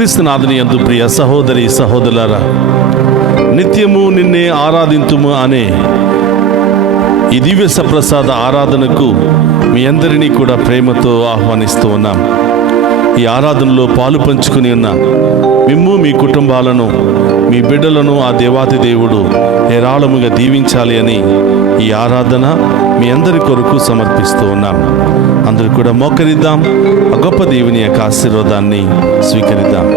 క్రీస్తునాథుని యందు ప్రియ సహోదరి సహోదరులారా, నిత్యము నిన్నే ఆరాధింతుము అనే ఈ దివ్య సప్రసాద ఆరాధనకు మీ అందరినీ కూడా ప్రేమతో ఆహ్వానిస్తూ ఉన్నాం. ఈ ఆరాధనలో పాలు పంచుకుని ఉన్న మిమ్ము, మీ కుటుంబాలను, మీ బిడ్డలను ఆ దేవాతి దేవుడు ఏరాళముగా దీవించాలి అని ఈ ఆరాధన మీ అందరి కొరకు సమర్పిస్తూ ఉన్నాం. అందరూ కూడా మోకరిద్దాం, ఆ గొప్ప దేవుని యొక్క ఆశీర్వాదాన్ని స్వీకరిద్దాం.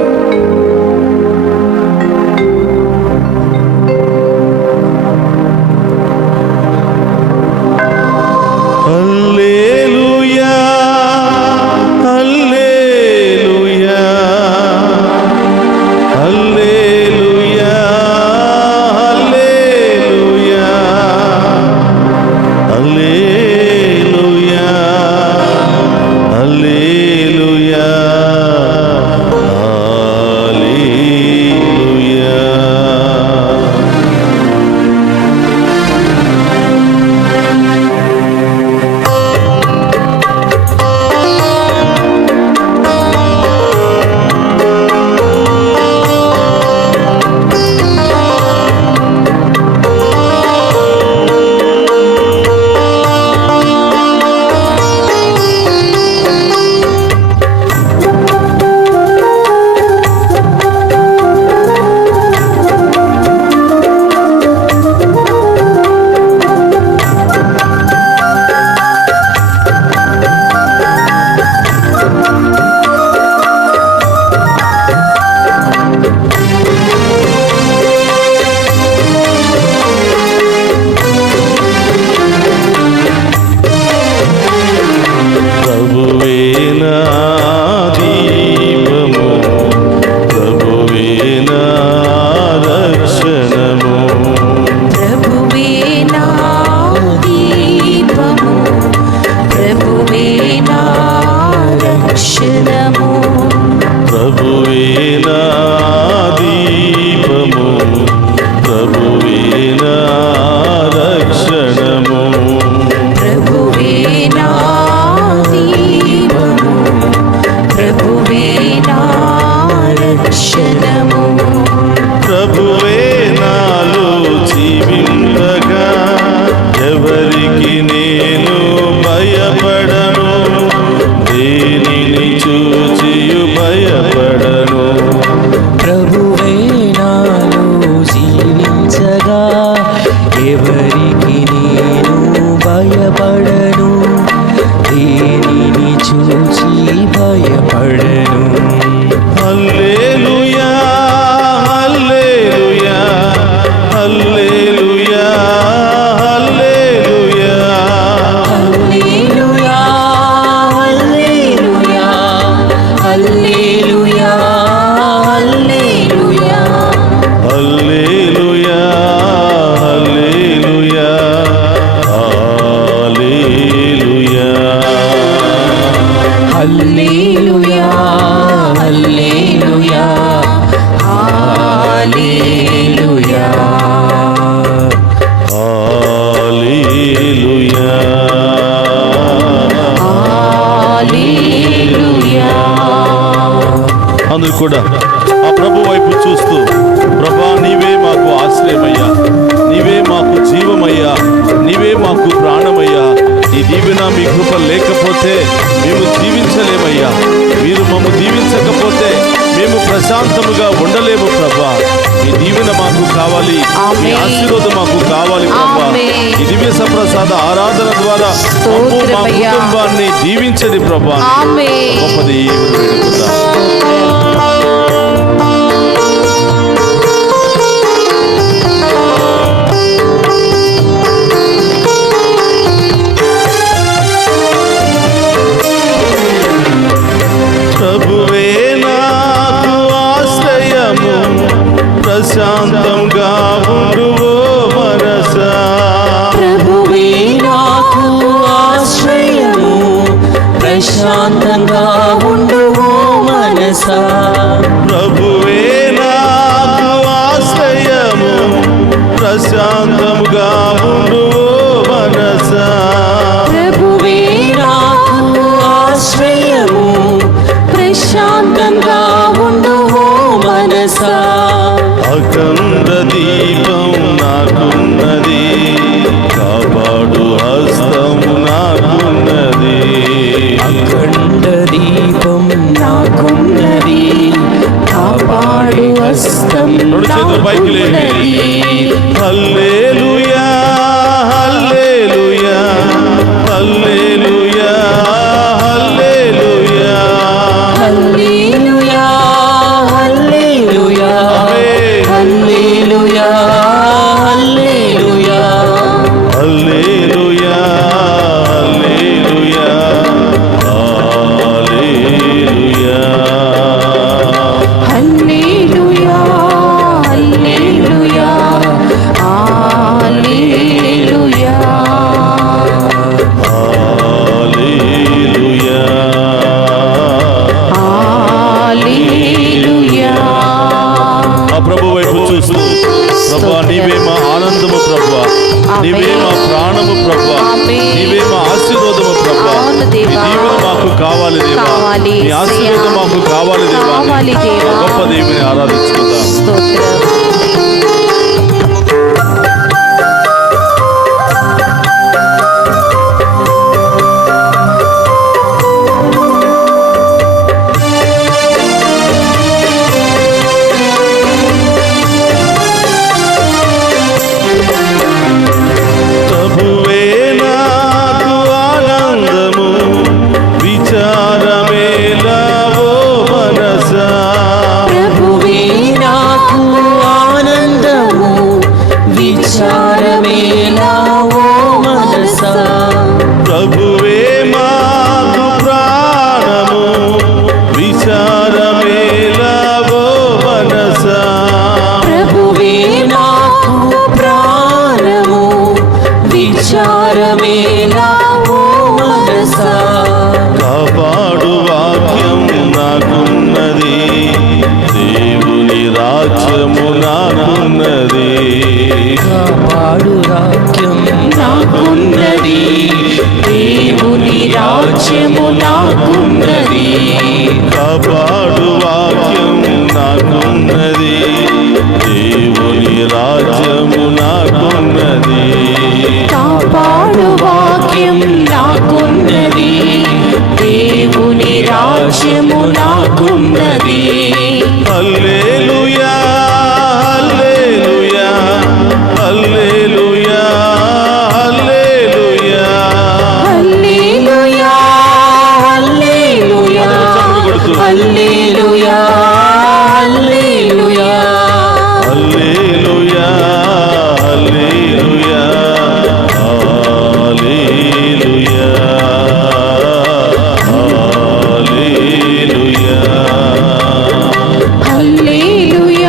అందరూ కూడా ఆ ప్రభు వైపు చూస్తూ, ప్రభా నీవే మాకు ఆశ్రయమయ్యా, నీవే మాకు జీవమయ్యా, నీవే మాకు ప్రాణమయ్యా. ఈ దీవెన మీ కృప లేకపోతే మేము జీవించలేమయ్యా. మీరు మమ్ము దీవించకపోతే మేము ప్రశాంతముగా ఉండలేము ప్రభా. ఈ దీవెన మాకు కావాలి, మీ ఆశీర్వాదం మాకు కావాలి ప్రభా. ఈ దివ్య సప్రసాద ఆరాధన ద్వారా మా కుటుంబాన్ని దీవించది ప్రభా. గొప్ప దేవుని వేడుకుందాం. ప్రభువే నాకు ఆశ్రయము, ప్రశాంతంగా ఉండువో మనసా. ప్రభువే నాకు ఆశ్రయము, ప్రశాంతంగా ఉండువో మనసా. ప్రభువే నాకు ఆశ్రయము, ప్రశాంతంగా ఉండువో మనసా. ప్రభువే నాకు ఆశ్రయము, ప్రశాంతంగా ఉండువో మనసా అఖండ దీపం నాకున్నది, కాపాడు హస్తం నాకున్నది. అఖండ దీపం నాకున్నది, కాపాడు హస్తం రెండు చేతులు పైకి లేపి హల్లెలూయా హల్లెలూయా హల్లెలూయా హల్లెలూయా హల్లెలూయా హల్లెలూయా హల్లెలూయా హల్లెలూయా హల్లెలూయా హల్లెలూయా హల్లెలూయా హల్లెలూయా హల్లెలూయా హల్లెలూయా హల్లెలూయా. ఆ ప్రభు వైపు చూస్తూ, ప్రభువా నీవే మా ఆనందము, ప్రభువా నీవే మా ప్రాణము, ప్రభువా నీవే మా ఆశీర్వాదము, ప్రభువా అవును నీ దేవా. దీవెన మాకు కావాలి దేవా, కావాలి, నీ ఆశీర్వాదం మాకు కావాలి దేవా. కావాలి దేవా. గొప్ప దేవుని ఆరాధించుకుందాం. స్తోత్రం. ప్రభువే నాకు ఆనందము, విచారమేలా ఓ మనసా. ప్రభువే నాకు ఆనందము, విచారమేలా ఓ మనసా. ప్రభువే మాకు ప్రాణము, విచారమేలా ఓ మనసా. ప్రభువే నాకు ప్రాణము, విచారమేలా ఓ మనసా. కాపాడు వాక్యం నాకున్నది, దేవుని రాజ్యము నాకున్నది. కాపాడు రాజ్యం నాకున్నది, దేవుని రాజ్యము నాకున్నది. కాపాడు వాక్యం నాకున్నది, దేవుని రాజ్యము నాకున్నది. కాపాడు వాక్యం నాకున్నది, దేవుని రాజ్యము నాకున్నది. హల్లెలూయా హల్లెలూయా హల్లెలూయా హల్లెలూయా హల్లెలూయా హల్లెలూయా హల్లెలూయా హల్లెలూయా హల్లెలూయా హల్లెలూయా హల్లెలూయా హల్లెలూయా హల్లెలూయా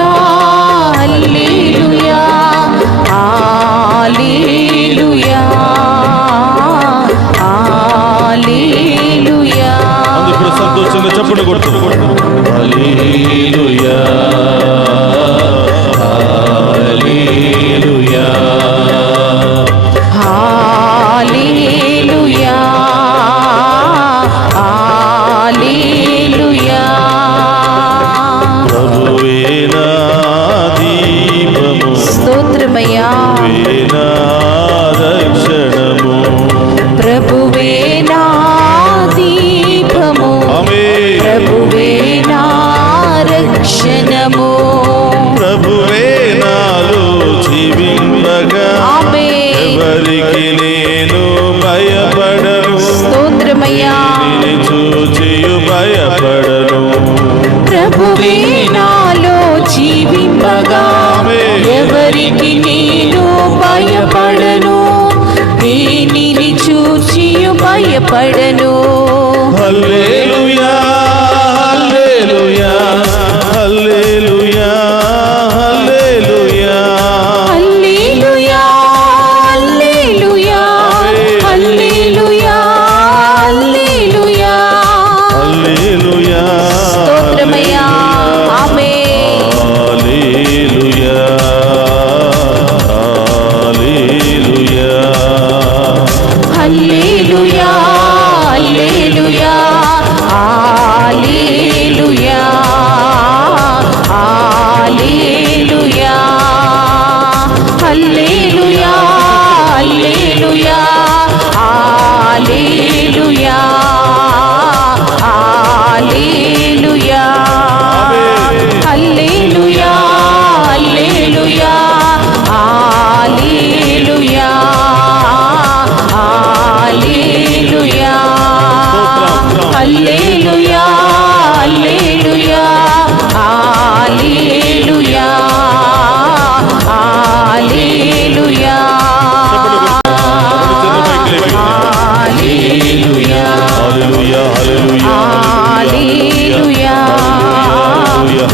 హల్లెలూయా హల్లెలూయా హల్లెలూయా. అందుకు సంతోషంగా చప్పుడు కొడుతూ హల్లెలూయా హల్లెలూయా హల్లెలూయా హల్లెలూయా. ప్రభువే నా దీపము, స్తోత్రమయ్యా. ప్రభువే నా రక్షణము. ప్రభువే నా దీపము, ఆమేన్. ప్రభువే నా రక్షణము. ప్రభువే నాలో జీవింపగా, ఆమేన్. ఎవరికి నేను భయపడను, స్తోత్రమయ్యా. నిన్ను చూచియు భయపడను. ప్రభువే నాలో జీవింపగా, ఎవరికి నేను భయపడను, దేనిని చూచియు భయపడను. హల్లెలూయా హల్లెలూయా హల్లెలూయా హల్లెలూయా హల్లెలూయా హల్లెలూయా హల్లెలూయా హల్లెలూయా. హల్లెలూయా స్తోత్రమయ్యా. ఆమేన్. హల్లెలూయా హల్లెలూయా హల్లెలూయా హల్లెలూయా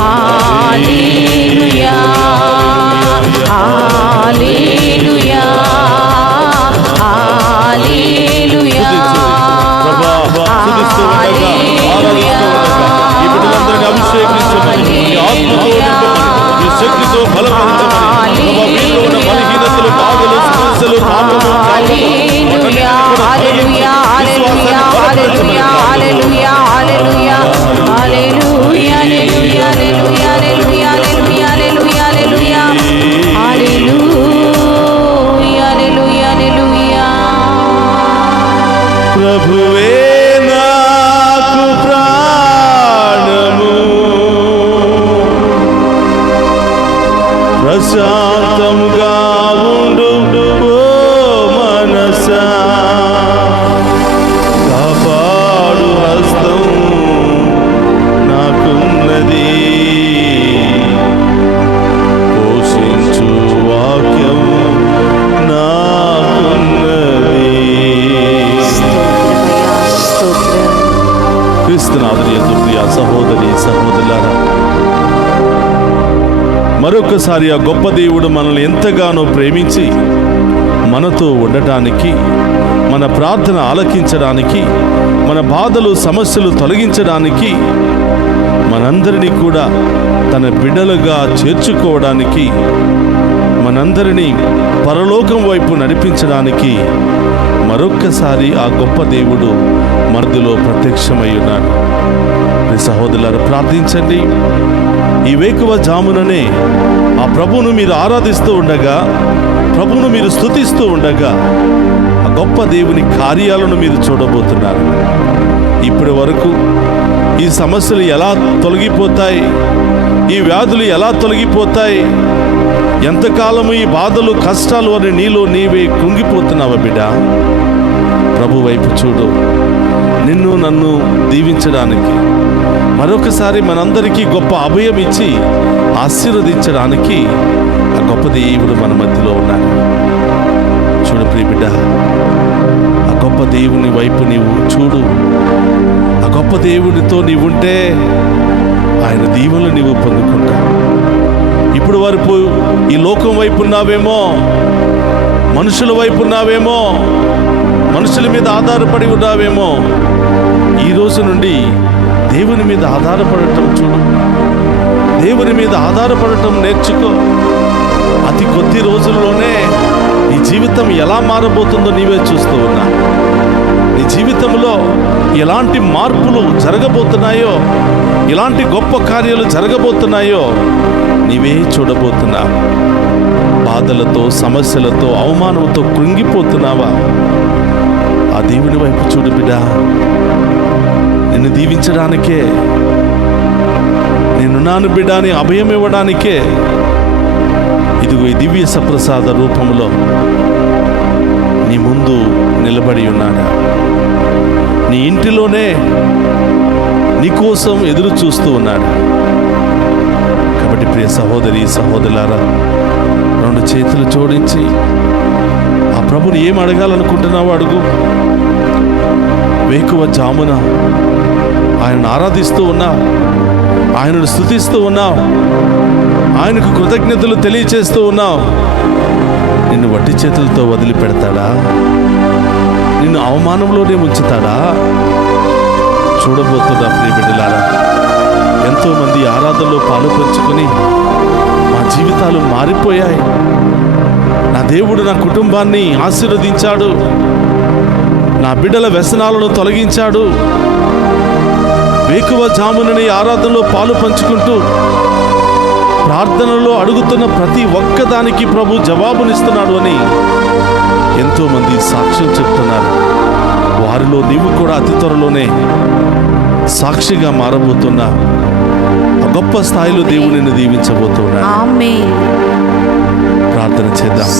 హల్లెలూయా హల్లెలూయా హల్లెలూయా అభిషేకించమని శక్తితో బలపరచమని బలహీనతలు బాధలు సమస్యలు పాపము హల్లెలూయా హల్లెలూయా హల్లెలూయా హల్లెలూయా హల్లెలూయా హల్లెలూయా హల్లెలూయా హల్లెలూయా హల్లెలూయా హల్లెలూయా హల్లెలూయా హల్లెలూయా హల్లెలూయా హల్లెలూయా ప్రభువే నాకు ప్రాణము ప్రశాంతముగా ఉండు ఓ మనసా కాపాడు హస్తం నాకున్నది పోషించు వాక్యం నాకున్నది. క్రీస్తునాథుని యందు ప్రియ సహోదరి సహోదరులారా, మరొకసారి ఆ గొప్ప దేవుడు మనల్ని ఎంతగానో ప్రేమించి మనతో ఉండటానికి, మన ప్రార్థన ఆలకించడానికి, మన బాధలు సమస్యలు తొలగించడానికి, మనందరినీ కూడా తన బిడ్డలుగా చేర్చుకోవడానికి, మనందరినీ పరలోకం వైపు నడిపించడానికి మరొక్కసారి ఆ గొప్ప దేవుడు మధ్యలో ప్రత్యక్షమై ఉన్నాడు. మీ సహోదరులారా, ప్రార్థించండి. ఈ వేకువ జాముననే ఆ ప్రభువును మీరు ఆరాధిస్తూ ఉండగా, ప్రభువును మీరు స్తుతిస్తూ ఉండగా ఆ గొప్ప దేవుని కార్యాలను మీరు చూడబోతున్నారు. ఇప్పటి వరకు ఈ సమస్యలు ఎలా తొలగిపోతాయి, ఈ వ్యాధులు ఎలా తొలగిపోతాయి, ఎంతకాలము ఈ బాధలు కష్టాలు అని నీలో నీవే కృంగిపోతున్నావా బిడ్డ? ప్రభు వైపు చూడు. నిన్ను నన్ను దీవించడానికి, మరొకసారి మనందరికీ గొప్ప అభయం ఇచ్చి ఆశీర్వదించడానికి ఆ గొప్ప దేవుడు మన మధ్యలో ఉన్నాడు. చూడు ప్రియ బిడ్డ, ఆ గొప్ప దేవుని వైపు నీవు చూడు. ఆ గొప్ప దేవునితో నీవుంటే ఆయన దీవెనలు నీవు పొందుకుంటావు. ఇప్పుడు వరకు ఈ లోకం వైపు ఉన్నావేమో, మనుషుల వైపు ఉన్నావేమో, మనుషుల మీద ఆధారపడి ఉన్నావేమో. ఈ రోజు నుండి దేవుని మీద ఆధారపడటం చూడు. దేవుని మీద ఆధారపడటం నేర్చుకో. అతి కొద్ది రోజుల్లోనే నీ జీవితం ఎలా మారబోతుందో నీవే చూస్తూ ఉన్నా. నీ జీవితంలో ఎలాంటి మార్పులు జరగబోతున్నాయో, ఎలాంటి గొప్ప కార్యాలు జరగబోతున్నాయో నీవే చూడబోతున్నావు. బాధలతో, సమస్యలతో, అవమానంతో కృంగిపోతున్నావా? ఆ దేవుని వైపు చూడు బిడ్డ. నిన్ను దీవించడానికే, నేనున్నాను బిడ్డ అని అభయం ఇవ్వడానికే ఇదిగో ఈ దివ్య సప్రసాద రూపంలో నీ ముందు నిలబడి ఉన్నాడు. నీ ఇంటిలోనే నీకోసం ఎదురు చూస్తూ ఉన్నాడు. కాబట్టి ప్రియ సహోదరి సహోదరులారా, రెండు చేతులు జోడించి ఆ ప్రభుని ఏం అడగాలనుకుంటున్నావో అడుగు. వేకువ జామున ఆయనను ఆరాధిస్తూ ఉన్నావు, ఆయనను స్తుతిస్తూ ఉన్నావు, ఆయనకు కృతజ్ఞతలు తెలియచేస్తూ ఉన్నావు. నిన్ను వట్టి చేతులతో వదిలిపెడతాడా? నిన్ను అవమానంలోనే ఉంచుతాడా? చూడబోతున్నా ప్రియ బిడ్డలారా, ఎంతోమంది ఆరాధనలో పాలు పంచుకొని మా జీవితాలు మారిపోయాయి. నా దేవుడు నా కుటుంబాన్ని ఆశీర్వదించాడు, నా బిడ్డల వ్యసనాలను తొలగించాడు. వేకువ జామునని ఆరాధనలో పాలు పంచుకుంటూ ప్రార్థనలో అడుగుతున్న ప్రతి ఒక్కదానికి ప్రభు జవాబునిస్తున్నాడు అని ఎంతోమంది సాక్ష్యం చెప్తున్నారు. వారిలో నీవు కూడా అతి త్వరలోనే సాక్షిగా మారబోతున్నా. ఆ గొప్ప స్థాయిలో దేవుడు నిన్ను దీవించబోతున్నాడు. ప్రార్థన చేద్దాం.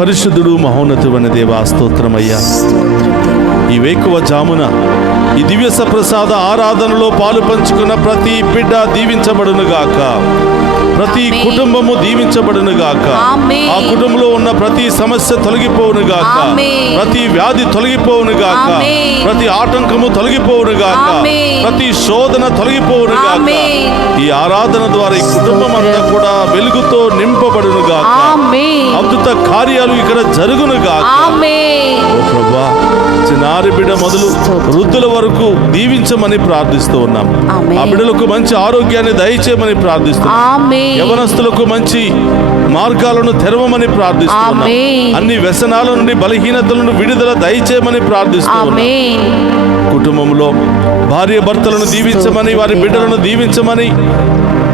పరిశుద్ధుడు మహోన్నతుడైన దేవా, స్తోత్రమయ్యా. ఈ వేకువ జామున ఈ దివ్య సప్రసాద ఆరాధనలో పాలు పంచుకున్న ప్రతి బిడ్డ దీవించబడునుగాక. ప్రతి ఆమేన్. కుటుంబము దీవించబడును గాక. ఆమేన్. ఆ కుటుంబంలో ఉన్న ప్రతి సమస్య తొలగిపోవును గాక. ఆమేన్. ప్రతి వ్యాధి తొలగిపోవును గాక. ఆమేన్. ప్రతి ఆటంకము తొలగిపోవును గాక. ఆమేన్. ప్రతి శోధన తొలగిపోవును గాక. ఆమేన్. ఈ ఆరాధన ద్వారా ఈ కుటుంబం అంతా కూడా వెలుగుతో నింపబడును గాక. ఆమేన్. అద్భుత కార్యాలు ఇక్కడ జరుగును గాక. ఆమేన్. ఓ ప్రభువా, చిన్నారి బిడ్డ మొదలు వృద్ధుల వరకు దీవించమని ప్రార్థిస్తూ ఉన్నాం. ఆమేన్. ఆ బిడ్డలకు మంచి ఆరోగ్యాన్ని దయచేయమని ప్రార్థిస్తున్నాం. ఆమేన్. యవనస్తులకు మంచి మార్గాలను తెరవమని ప్రార్థిస్తున్నాం. ఆమేన్. అన్ని వ్యసనాల నుండి బలహీనతలను విడుదల దయచేయమని ప్రార్థిస్తున్నాం. ఆమేన్. కుటుంబంలో భార్య భర్తలను దీవించమని, వారి బిడ్డలను దీవించమని,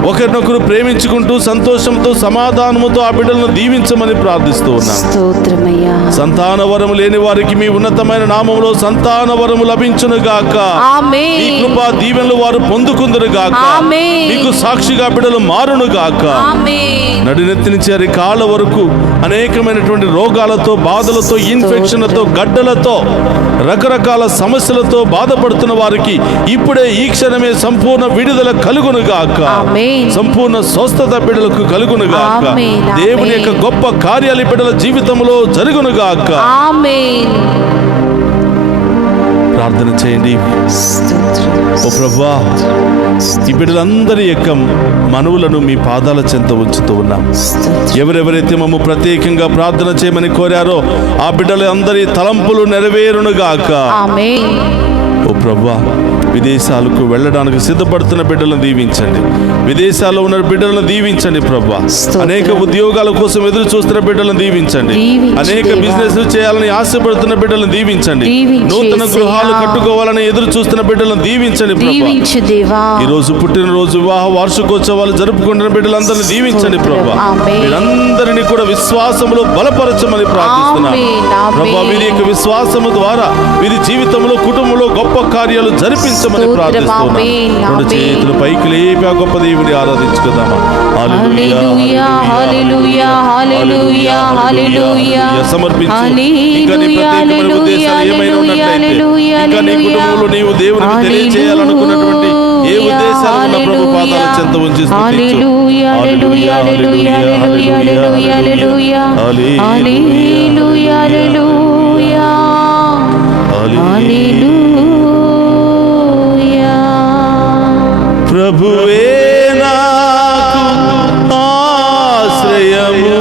ఒకరినొకరు ప్రేమించుకుంటూ సంతోషంతో సమాధానముతో ఆ బిడ్డలను దీవించమని ప్రార్థిస్తూ ఉన్నాం. స్తోత్రమయ్యా. సంతాన వరము లేని వారికి మీ ఉన్నతమైన నామములో సంతాన వరము లభించును గాక. ఆమేన్. ఈ కృపా దీవెనలు వారు పొందుకుందురు గాక. ఆమేన్. మీకు సాక్షిగా బిడ్డలు మారును గాక. ఆమేన్. నడినెత్తి నుంచి అరి కాళ్ళ వరకు అనేకమైనటువంటి రోగాలతో, బాధలతో, ఇన్ఫెక్షన్లతో, గడ్డలతో, రకరకాల సమస్యలతో బాధపడుతున్న వారికి ఇప్పుడే ఈ క్షణమే సంపూర్ణ విడుదల కలుగును గాక. ఆమేన్. సంపూర్ణ స్వస్థత బిడ్డలకు కలుగును గాక. ఆమేన్. దేవుని యొక్క గొప్ప కార్యాలు బిడ్డల జీవితంలో జరుగును గాక. ఆమేన్. ప్రార్థన చేయండి. స్తోత్రం. ఓ ప్రభువా, ఈ బిడ్డలందరి యొక్క మనవులను మీ పాదాల చెంత ఉంచుతూ ఉన్నాం. స్తోత్రం. ఎవరెవరైతే మమ్మ ప్రత్యేకంగా ప్రార్థన చేయమని కోరారో ఆ బిడ్డలందరి తలంపులు నెరవేరును గాక. ఆమేన్. ఓ ప్రభువా, విదేశాలకు వెళ్ళడానికి సిద్ధపడుతున్న బిడ్డలను దీవించండి. విదేశాల్లో ఉన్న బిడ్డలను దీవించండి ప్రభువా. స్తోత్రం. అనేక ఉద్యోగాల కోసం ఎదురు చూస్తున్న బిడ్డలను దీవించండి. దీవించు అనేక దేవా. బిజినెస్ చేయాలని ఆశపడుతున్న బిడ్డలను దీవించండి. దీవించు నూతన యేసయ్యా. గృహాలు కట్టుకోవాలని ఎదురు చూస్తున్న బిడ్డలను దీవించండి ప్రభువా. దీవించు దేవా. ఈ రోజు పుట్టినరోజు, వివాహ వార్షికోత్సవాలు జరుపుకుంటున్న బిడ్డలందరినీ దీవించండి ప్రభువా. ఆమేన్. వీరందరినీ కూడా విశ్వాసములో బలపరచమని ప్రార్థిస్తున్నాం. ఆమేన్. ఆమేన్. ప్రభువా, వీరి యొక్క విశ్వాసము ద్వారా వీరి జీవితంలో, కుటుంబంలో గొప్ప కార్యాలు జరిపించమని స్తోత్రం. ప్రార్థిస్తున్నాం. ఆమేన్. రెండు ఆమేన్. చేతులు పైకి లేపి ఆ గొప్ప దేవుని ఆరాధించుకుందామా. హల్లెలూయా, హల్లెలూయా, హల్లెలూయా, హల్లెలూయా. సమర్పించు. ఇంకా నీ హల్లెలూయా, ప్రత్యేకమైన ఉద్దేశాలు ఏమైనా ఉన్నట్లయితే, హల్లెలూయా, ఇంకా నీ కుటుంబంలో నీవు దేవునికి తెలియజేయాలనుకున్నటువంటి ఏ ఉద్దేశాలు ఉన్న ప్రభు పాదాల చెంత ఉంచి స్తుతించు. హల్లెలూయా, హల్లెలూయా, హల్లెలూయా, హల్లెలూయా, హల్లెలూయా, హల్లెలూయా. హల్లెలూయా, హల్లెలూయా. హల్లెలూయా. ప్రభువే నాకు ఆశ్రయము,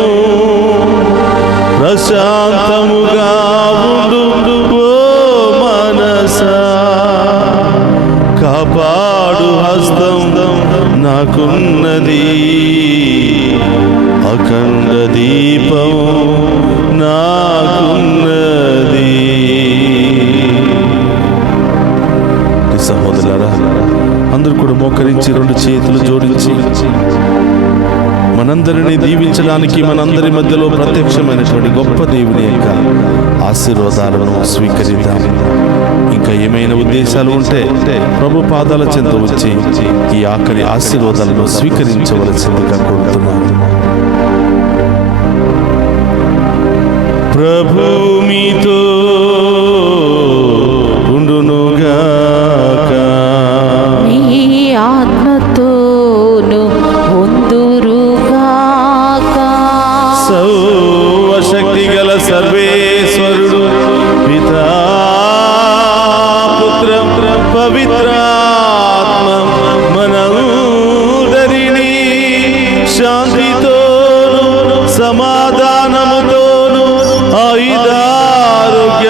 ప్రశాంతముగా ఉండు ఓ మనసా. కాపాడు హస్తం నాకున్నది, అఖండ దీపం నాకున్నది. సహోదరులారా, అందరూ కూడా మోకరించి రెండు చేతులు జోడించి మనందరినీ దీవించడానికి మనందరి మధ్యలో ప్రత్యక్షమైనటువంటి గొప్ప దేవుని యొక్క ఆశీర్వాదాలను స్వీకరిద్దాం. ఇంకా ఏమైనా ఉద్దేశాలు ఉంటే ప్రభు పాదాల చెంత వచ్చి ఈ ఆఖరి ఆశీర్వాదాలను స్వీకరించవలసిందిగా కోరుతున్నాను. ప్రభు మీతో ఉండునుగాక. నీ ఆత్మతోను ఉందురుగాక. సర్వశక్తి గల సర్వేశ్వరుడు పితా పుత్ర పవిత్రాత్మ మనందరినీ శాంతితోను సమాధానముతోను ఆయుధారోగ్య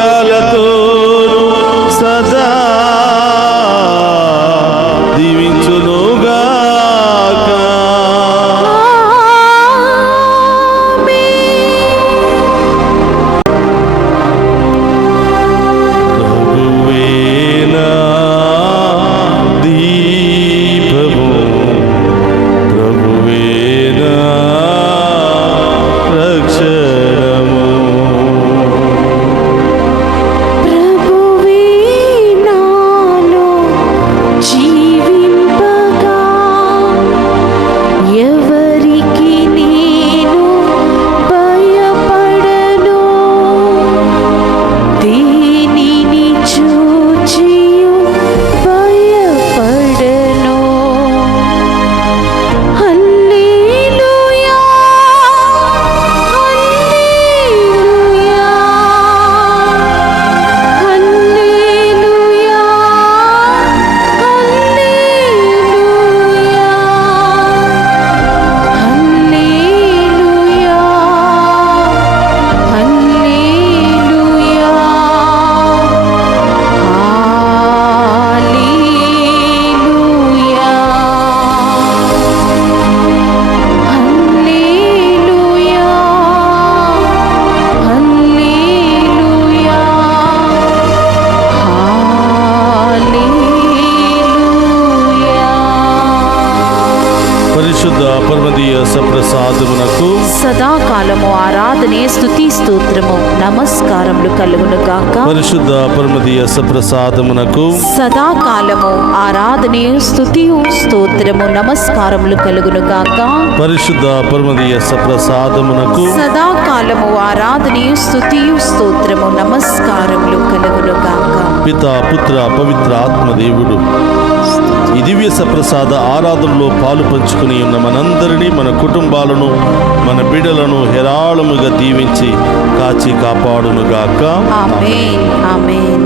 పరిశుద్ధ పరమదీయ సప్రసాదమునకు సదాకాలము ఆరాధనే స్తుతి స్తోత్రము నమస్కారములు కలుగును గాక. పరిశుద్ధ పరమదీయ సప్రసాదమునకు సదాకాలము ఆరాధనే స్తుతియు స్తోత్రము నమస్కారములు కలుగును గాక. పరిశుద్ధ పరమదీయ సప్రసాదమునకు సదాకాలము ఆరాధనే స్తుతియు స్తోత్రము నమస్కారములు కలుగును గాక. పితా పుత్ర పవిత్ర ఆత్మదేవుడు ఈ దివ్య సప్రసాద ఆరాధనలో పాలు పంచుకుని ఉన్న మనందరినీ, మన కుటుంబాలను, మన బిడ్డలను హేరాళముగా దీవించి కాచి కాపాడునుగాక. ఆమేన్ ఆమేన్.